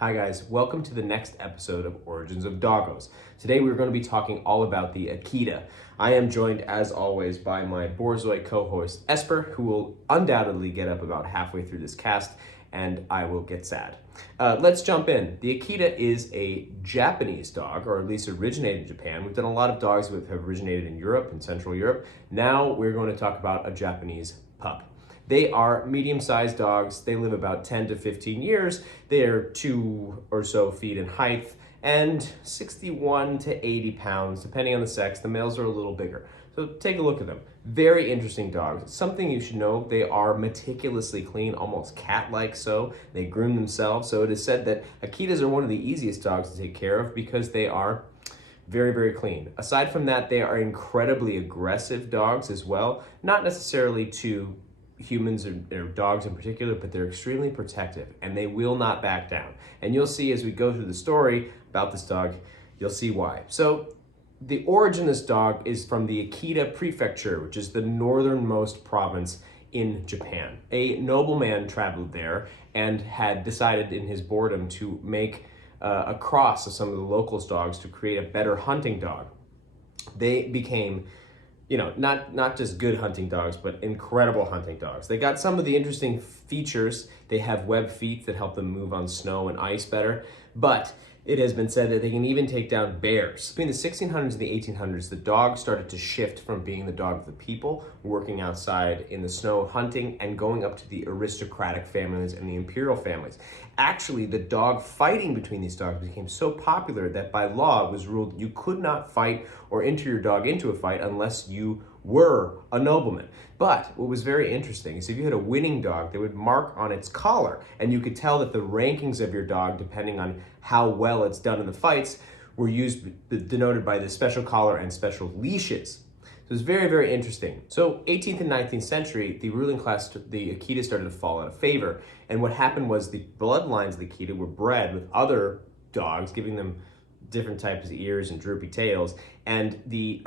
Hi guys, welcome to the next episode of Origins of Doggos. Today we're going to be talking all about the Akita. I am joined as always by my Borzoi co-host Esper, who will undoubtedly get up about halfway through this cast, and I will get sad. Let's jump in. The Akita is a Japanese dog, or at least originated in Japan. We've done a lot of dogs that have originated in Europe and Central Europe. Now we're going to talk about a Japanese pup. They are medium-sized dogs. They live about 10 to 15 years. They are 2 or so feet in height and 61 to 80 pounds, depending on the sex. The males are a little bigger. So take a look at them. Very interesting dogs. Something you should know, they are meticulously clean, almost cat-like so. They groom themselves. So it is said that Akitas are one of the easiest dogs to take care of because they are very, very clean. Aside from that, they are incredibly aggressive dogs as well. Not necessarily to humans or dogs in particular, but they're extremely protective and they will not back down. And you'll see as we go through the story about this dog, you'll see why. So the origin of this dog is from the Akita prefecture, which is the northernmost province in Japan. A nobleman traveled there and had decided in his boredom to make a cross of some of the locals' dogs to create a better hunting dog. They became not just good hunting dogs, but incredible hunting dogs. They got some of the interesting features. They have webbed feet that help them move on snow and ice better, but it has been said that they can even take down bears. Between the 1600s and the 1800s, the dog started to shift from being the dog of the people, working outside in the snow hunting, and going up to the aristocratic families and the imperial families. Actually, the dog fighting between these dogs became so popular that by law it was ruled you could not fight or enter your dog into a fight unless you were a nobleman. But what was very interesting is if you had a winning dog, they would mark on its collar, and you could tell that the rankings of your dog, depending on how well it's done in the fights, were denoted by the special collar and special leashes. So it's very, very interesting. So 18th and 19th century, the ruling class, the Akitas, started to fall out of favor. And what happened was the bloodlines of the Akita were bred with other dogs, giving them different types of ears and droopy tails. And the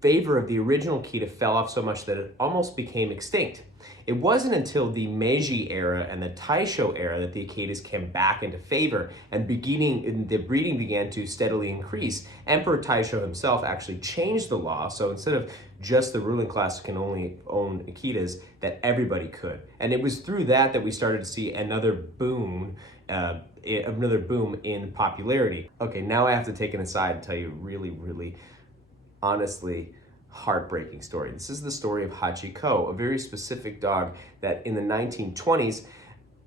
favor of the original Akita fell off so much that it almost became extinct. It wasn't until the Meiji era and the Taisho era that the Akitas came back into favor and the breeding began to steadily increase. Emperor Taisho himself actually changed the law, so instead of just the ruling class can only own Akitas, that everybody could. And it was through that we started to see another boom in popularity. Okay, now I have to take an aside and tell you really, really honestly heartbreaking story. This is the story of Hachiko, a very specific dog that in the 1920s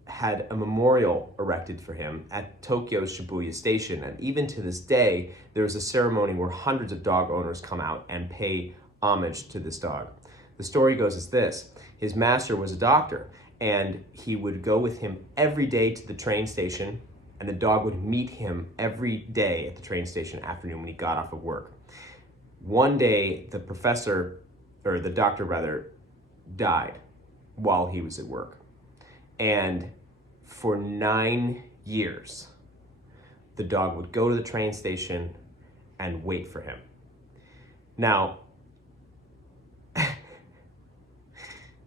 had a memorial erected for him at Tokyo's Shibuya station. And even to this day, there is a ceremony where hundreds of dog owners come out and pay homage to this dog. The story goes as this: his master was a doctor, and he would go with him every day to the train station, and the dog would meet him every day at the train station afternoon when he got off of work. One day, the doctor rather, died while he was at work. And for 9 years, the dog would go to the train station and wait for him. Now,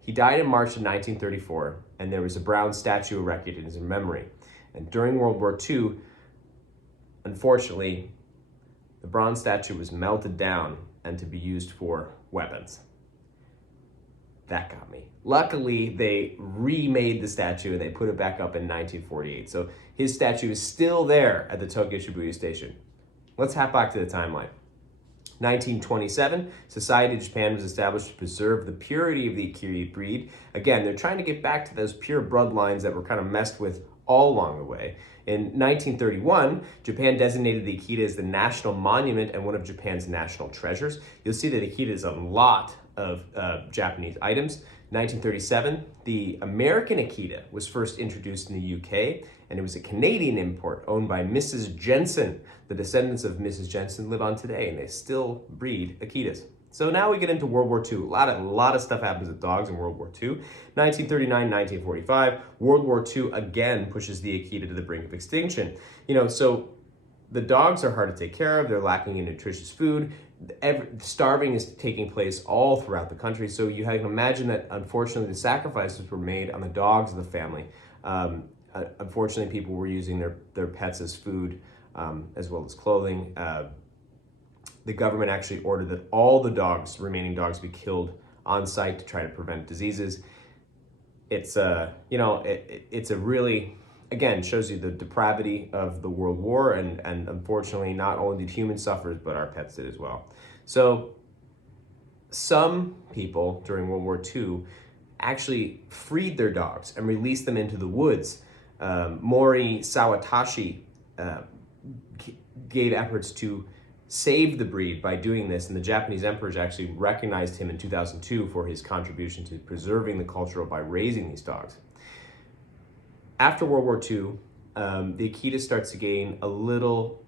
he died in March of 1934, and there was a bronze statue erected in his memory. And during World War II, unfortunately, the bronze statue was melted down and to be used for weapons. That got me. Luckily, they remade the statue and they put it back up in 1948. So his statue is still there at the Tokyo Shibuya station. Let's hop back to the timeline. 1927, Society of Japan was established to preserve the purity of the Akita breed. Again, they're trying to get back to those pure bloodlines that were kind of messed with all along the way. In 1931, Japan designated the Akita as the national monument and one of Japan's national treasures. You'll see that Akita is on a lot of Japanese items. 1937, the American Akita was first introduced in the UK, and it was a Canadian import owned by Mrs. Jensen. The descendants of Mrs. Jensen live on today, and they still breed Akitas. So now we get into World War II. A lot of stuff happens with dogs in World War II. 1939, 1945, World War II again pushes the Akita to the brink of extinction. So the dogs are hard to take care of. They're lacking in nutritious food. Starving is taking place all throughout the country. So you can imagine that, unfortunately, the sacrifices were made on the dogs of the family. Unfortunately, people were using their pets as food, as well as clothing. The government actually ordered that all the remaining dogs, be killed on site to try to prevent diseases. It's it's a really, again, shows you the depravity of the World War, and unfortunately, not only did humans suffer, but our pets did as well. So some people during World War II actually freed their dogs and released them into the woods. Mori Sawatashi gave efforts to save the breed by doing this, and the Japanese emperors actually recognized him in 2002 for his contribution to preserving the culture by raising these dogs. After World War II, the Akita starts to gain a little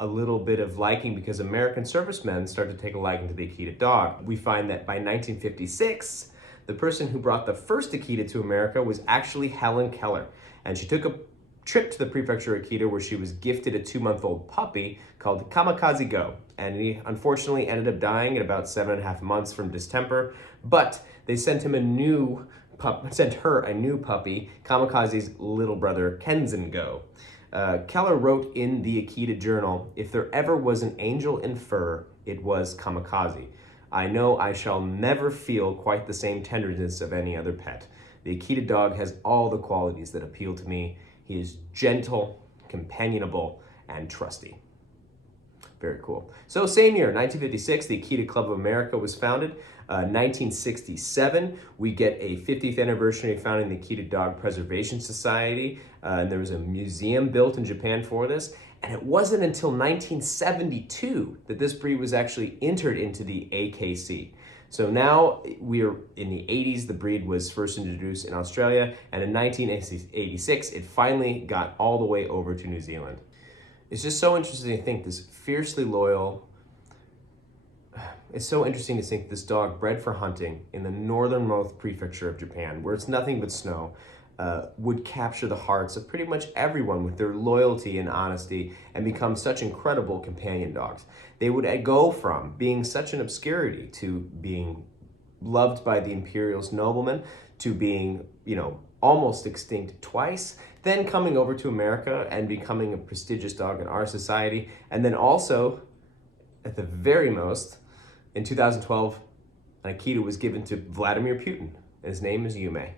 bit of liking because American servicemen start to take a liking to the Akita dog. We find that by 1956, the person who brought the first Akita to America was actually Helen Keller, and she took a trip to the prefecture of Akita where she was gifted a 2-month-old puppy called Kamikaze Go, and he unfortunately ended up dying at about 7.5 months from distemper, but they sent her a new puppy, Kamikaze's little brother, Kenzen Go. Keller wrote in the Akita journal, "If there ever was an angel in fur, it was Kamikaze. I know I shall never feel quite the same tenderness of any other pet. The Akita dog has all the qualities that appeal to me. He is gentle, companionable, and trusty." Very cool. So same year, 1956, the Akita Club of America was founded. 1967, we get a 50th anniversary of founding the Akita Dog Preservation Society. And there was a museum built in Japan for this. And it wasn't until 1972 that this breed was actually entered into the AKC. So now we're in the 80s, the breed was first introduced in Australia, and in 1986, it finally got all the way over to New Zealand. It's just so interesting to think this fiercely loyal, it's so interesting to think this dog bred for hunting in the northernmost prefecture of Japan, where it's nothing but snow, would capture the hearts of pretty much everyone with their loyalty and honesty and become such incredible companion dogs. They would go from being such an obscurity to being loved by the imperialist noblemen to being, almost extinct twice, then coming over to America and becoming a prestigious dog in our society, and then also, at the very most, in 2012, an Akita was given to Vladimir Putin, and his name is Yume.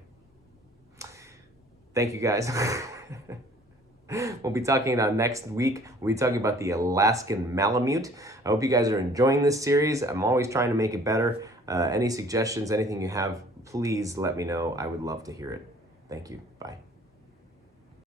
Thank you, guys. We'll be talking about next week. We'll be talking about the Alaskan Malamute. I hope you guys are enjoying this series. I'm always trying to make it better. Any suggestions, anything you have, please let me know. I would love to hear it. Thank you. Bye.